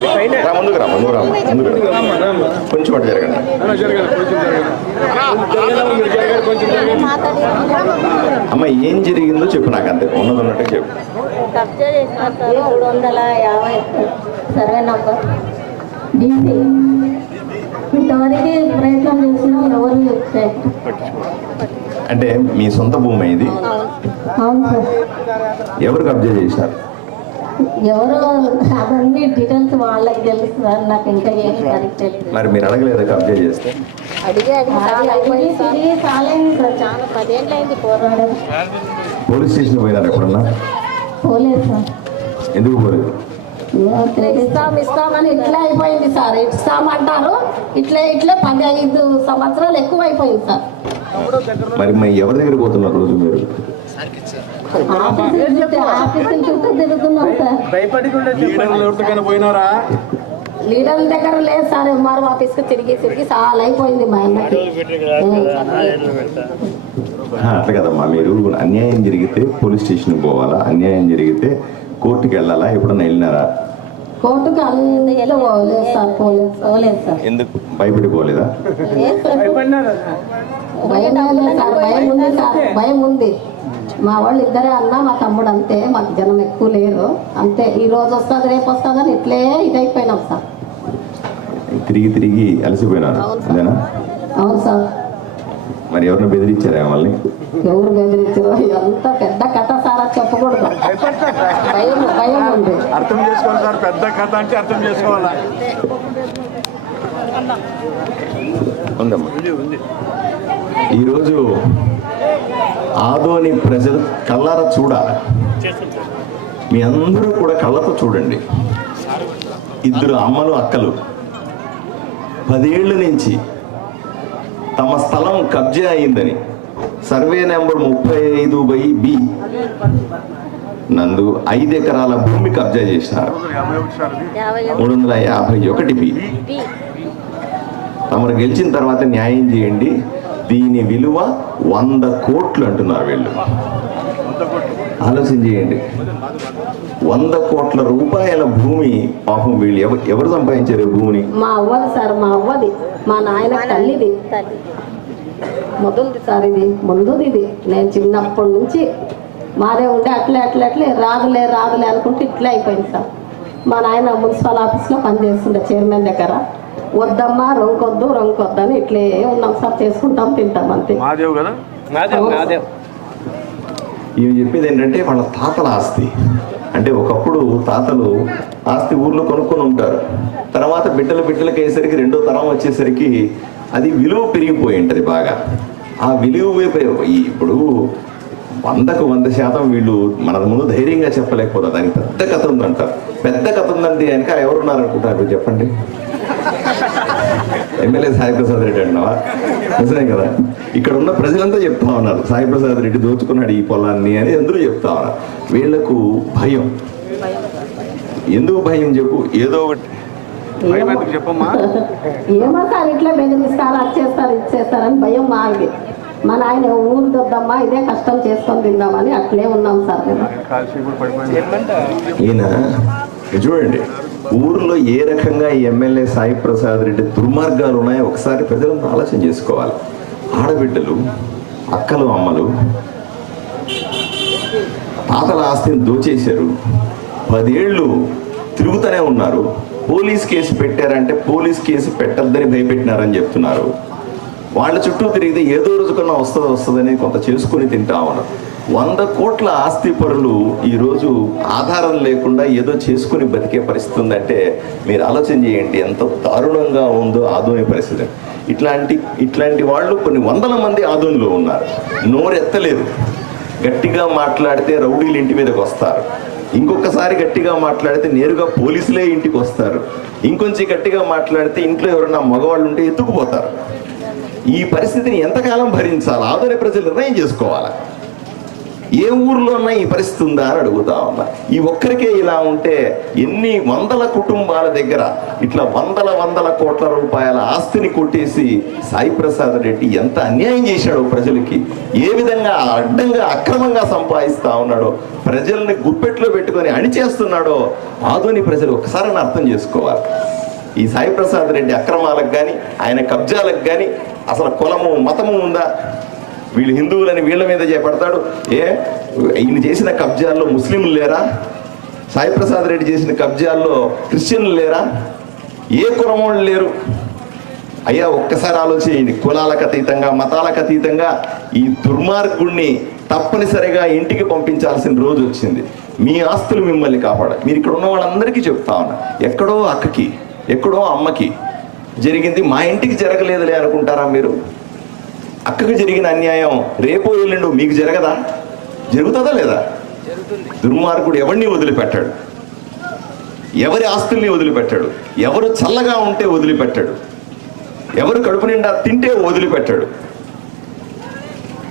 రా ముందుకు రా ముందుకు రా ముందుకు రా. కొంచెం అటు జరగండి. అమ్మ ఏం జరిగిందో చెప్పు నాకు అంతే. ఉన్నది ఉన్నట్టు చెప్పు. కబ్జా చేసినారు సార్ మూడు వందల యాభై సర్వే నంబర్. డీసీ ఇంతవరకు ప్రయత్నం చేసినా ఎవరు. అంటే మీ సొంత భూమి ఇది. అవును సార్. ఎవరు కబ్జా చేశారు? ఎవరు అవన్నీ డీటెయిల్స్ వాళ్ళకి తెలుసు సార్ నాకు ఇంకా ఏం సరిగ్గా తెలియదు మరి మీరు అడగలేదు కబ్జా చేస్తే? అడిగి అడిగి సార్. చాలా పదేళ్ళు అయింది పోరాడడం పోలీస్ స్టేషన్ పోయినారు ఎప్పుడన్నా? పోలేదు సార్. ఎందుకు పోలేదు? ఇస్తాం ఇస్తామని ఇట్లా అయిపోయింది సార్. ఇస్తామంటారు. ఇట్లే ఇట్లే పదిహేను సంవత్సరాలు ఎక్కువ అయిపోయింది సార్. మరి మరి ఎవరి దగ్గర పోతున్నారు రోజు మీరు? పోయినారా? లీడర్ల దగ్గర లేదు సార్ ఎంఆర్ఓ ఆఫీస్కి తిరిగి తిరిగి చాలా అయిపోయింది మా అట్లా కదమ్మా మీరు అన్యాయం జరిగితే పోలీస్ స్టేషన్కి పోవాలా? అన్యాయం జరిగితే కోర్టుకి వెళ్ళాలా? ఎప్పుడన్నా వెళ్ళినారా? కోర్టుకు అన్ని పోలేదు సార్ పోలేదు పోలేదు సార్. ఎందుకు? భయపడి పోలేదా లేదు సార్. భయం ఉంది సార్ భయం ఉంది. మా వాళ్ళు ఇద్దరే అన్న మా తమ్ముడు అంతే మాకు జనం ఎక్కువ లేరు. అంతే ఈ రోజు వస్తుంది రేపు వస్తుంది అని ఇట్లే ఇదైపోయినాం సార్. తిరిగి తిరిగి అలసిపోయినారు. అవును సార్. మరి ఎవరిని బెదిరించారా వాళ్ళని ఎవరు బెదిరించారు ఎంత పెద్ద కథ సార్ అది చెప్పకూడదు. భయం భయం ఉంది. అర్థం చేసుకోవాలి సార్ పెద్ద కథ అంటే అర్థం చేసుకోవాలా? ఉందమ్మా. ఈరోజు ఆదోని ప్రజలు కళ్ళార చూడాలి మీ అందరూ కూడా కళ్ళతో చూడండి. ఇద్దరు అమ్మలు అక్కలు. పదేళ్ళ నుంచి తమ స్థలం కబ్జా అయిందని. సర్వే నెంబర్ ముప్పై ఐదు బై బి. నందు ఐదు ఎకరాల భూమి కబ్జా చేసినారు. మూడు వందల యాభై ఒకటి బి. తమరు గెలిచిన తర్వాత న్యాయం చేయండి. దీని విలువ వంద కోట్లు అంటున్నారు వీళ్ళు. ఆలోచన చేయండి. వంద కోట్ల రూపాయల భూమి పాపం వీళ్ళు ఎవరు ఎవరు సంపాదించారు భూమిని? మా అవ్వది సార్ మా అవ్వది. మా నాయన తల్లిది. మొదలుది సార్ ఇది ముందుది ఇది నేను చిన్నప్పటి నుంచి మాదే ఉండే అట్లే అట్లే అట్లే. రాదులే రాదులే అనుకుంటే ఇట్లే అయిపోయింది సార్. మా నాయన మున్సిపల్ ఆఫీస్లో పనిచేస్తుండే చైర్మన్ దగ్గర. వద్దమ్మా రొంకొద్దు రొంకొద్దు అని ఇట్లే ఉన్నాం. సార్ చేసుకుంటాం తింటాం అంతే. మాదేవ్ కదా? ఇవి చెప్పేది ఏంటంటే వాళ్ళ తాతల ఆస్తి. అంటే ఒకప్పుడు తాతలు ఆస్తి ఊర్లో కొనుక్కొని ఉంటారు. తర్వాత బిడ్డల బిడ్డలకి అయ్యేసరికి రెండో తరం వచ్చేసరికి అది విలువ పెరిగిపోయి ఉంటుంది బాగా. ఆ విలువ ఇప్పుడు వందకు వంద శాతం వీళ్ళు మన ముందు ధైర్యంగా చెప్పలేకపోతారు. దానికి పెద్ద కథ ఉందంటారు పెద్ద కథ ఉందంటే వెనక ఎవరున్నారు అనుకుంటారు చెప్పండి. ఎమ్మెల్యే సాయి ప్రసాద్ రెడ్డి అంటున్నావా? నిజమే కదా. ఇక్కడ ఉన్న ప్రజలంతా చెప్తా ఉన్నారు సాయి ప్రసాద్ రెడ్డి దోచుకున్నాడు ఈ పొలాన్ని అని అందరూ చెప్తా ఉన్నారు. వీళ్ళకు భయం. ఎందుకు భయం చెప్పు? ఏదో ఒకటి. చెప్పమ్మా? ఏమో సార్ ఇట్లా బెదిరిస్తారు అది చేస్తారు ఇది చేస్తారని భయం మాది. మా నాయన ఊరు దొద్దమ్మా ఇదే కష్టం చేసుకొని తిందామని అట్లే ఉన్నాం సార్ ఈయన చూడండి. ఊర్లో ఏ రకంగా ఈ ఎమ్మెల్యే సాయి ప్రసాద్ రెడ్డి దుర్మార్గాలు ఉన్నాయో ఒకసారి ప్రజలను ఆలోచన చేసుకోవాలి. ఆడబిడ్డలు అక్కలు అమ్మలు తాతల ఆస్తిని దోచేశారు. పదేళ్ళు తిరుగుతూనే ఉన్నారు. పోలీస్ కేసు పెట్టారంటే పోలీస్ కేసు పెట్టద్దని భయపెట్టినారని చెప్తున్నారు. వాళ్ళ చుట్టూ తిరిగితే ఏదో రోజుకన్నా వస్తుంది వస్తుందని కొంత చేసుకుని తింటా ఉన్నారు. వంద కోట్ల ఆస్తి పరులు ఈరోజు ఆధారం లేకుండా ఏదో చేసుకుని బతికే పరిస్థితి ఉందంటే మీరు ఆలోచన చేయండి ఎంత దారుణంగా ఉందో ఆధునిక పరిస్థితి. ఇట్లాంటి ఇట్లాంటి వాళ్ళు కొన్ని వందల మంది ఆధునిలో ఉన్నారు. నోరెత్తలేరు గట్టిగా మాట్లాడితే రౌడీలు ఇంటి మీదకి వస్తారు. ఇంకొకసారి గట్టిగా మాట్లాడితే నేరుగా పోలీసులే ఇంటికి వస్తారు. ఇంకొంచెం గట్టిగా మాట్లాడితే ఇంట్లో ఎవరైనా మగవాళ్ళు ఉంటే ఎత్తుకుపోతారు. ఈ పరిస్థితిని ఎంతకాలం భరించాలి? ఆదోని ప్రజలు నిర్ణయం చేసుకోవాలి? ఏ ఊర్లోన్నా ఈ పరిస్థితి ఉందా అని అడుగుతా ఉన్నా. ఈ ఒక్కరికే ఇలా ఉంటే ఎన్ని వందల కుటుంబాల దగ్గర ఇట్లా వందల వందల కోట్ల రూపాయల ఆస్తిని కొట్టేసి సాయి ప్రసాద్ రెడ్డి ఎంత అన్యాయం చేశాడో ప్రజలకి ఏ విధంగా అడ్డంగా అక్రమంగా సంపాదిస్తా ఉన్నాడో ప్రజల్ని గుప్పెట్లో పెట్టుకొని అణిచేస్తున్నాడో ఆధుని ప్రజలు ఒకసారి అర్థం చేసుకోవాలి. ఈ సాయి ప్రసాద్ రెడ్డి అక్రమాలకు కానీ ఆయన కబ్జాలకు కానీ అసలు కులము మతము ఉందా? వీళ్ళు హిందువులని వీళ్ళ మీద చేపడతాడు. ఏ? ఈయన చేసిన కబ్జాల్లో ముస్లింలు లేరా? సాయి ప్రసాద్ రెడ్డి చేసిన కబ్జాల్లో క్రిస్టియన్లు లేరా? ఏ కులం వాళ్ళు లేరు? అయ్యా ఒక్కసారి ఆలోచించండి. కులాలకు అతీతంగా మతాలకు అతీతంగా ఈ దుర్మార్గుణ్ణి తప్పనిసరిగా ఇంటికి పంపించాల్సిన రోజు వచ్చింది. మీ ఆస్తులు మిమ్మల్ని కాపాడ మీరు ఇక్కడ ఉన్న వాళ్ళందరికీ చెప్తా ఉన్నా. ఎక్కడో అక్కకి ఎక్కడో అమ్మకి జరిగింది. మా ఇంటికి జరగలేదులే అనుకుంటారా మీరు? అక్కకు జరిగిన అన్యాయం రేపో ఎల్లుండు మీకు జరగదా? జరుగుతుందా లేదా? దుర్మార్గుడు ఎవరిని వదిలిపెట్టాడు? ఎవరి ఆస్తుల్ని వదిలిపెట్టాడు? ఎవరు చల్లగా ఉంటే వదిలిపెట్టాడు? ఎవరు కడుపు నిండా తింటే వదిలిపెట్టాడు?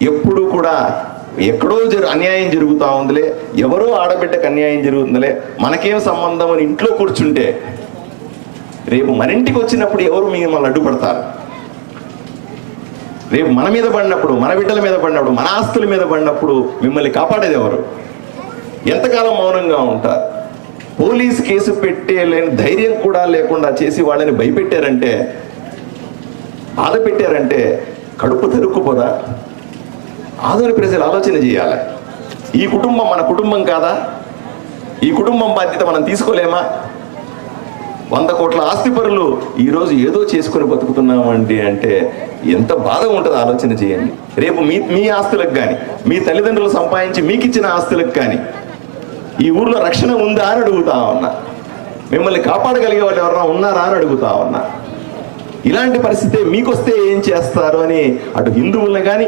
ఎప్పుడు కూడా ఎక్కడో జరు అన్యాయం జరుగుతూ ఉందిలే ఎవరో ఆడబిడ్డకు అన్యాయం జరుగుతుందిలే మనకేం సంబంధం అని ఇంట్లో కూర్చుంటే రేపు మన ఇంటికి వచ్చినప్పుడు ఎవరు మిమ్మల్ని అడ్డుపడతారు? రేపు మన మీద పడినప్పుడు మన బిడ్డల మీద పడినప్పుడు మన ఆస్తుల మీద పడినప్పుడు మిమ్మల్ని కాపాడేది ఎవరు ఎంతకాలం మౌనంగా ఉంటారు పోలీస్ కేసు పెట్టేలేని ధైర్యం కూడా లేకుండా చేసి వాళ్ళని భయపెట్టారంటే బాధ పెట్టారంటే కడుపు తెరుక్కుపోదా? ఆధునిక ప్రజలు ఆలోచన చేయాలి. ఈ కుటుంబం మన కుటుంబం కాదా? ఈ కుటుంబం బాధ్యత మనం తీసుకోలేమా? వంద కోట్ల ఆస్తిపరులు ఈరోజు ఏదో చేసుకొని బతుకుతున్నామండి అంటే ఎంత బాధ ఉంటుంది ఆలోచన చేయండి. రేపు మీ మీ ఆస్తులకు కానీ మీ తల్లిదండ్రులు సంపాదించి మీకు ఇచ్చిన ఆస్తులకు కానీ ఈ ఊర్లో రక్షణ ఉందా అని అడుగుతా ఉన్నా. మిమ్మల్ని కాపాడగలిగే వాళ్ళు ఎవరైనా ఉన్నారా అని అడుగుతా ఉన్నా. ఇలాంటి పరిస్థితి మీకొస్తే ఏం చేస్తారు అని అటు హిందువులను కానీ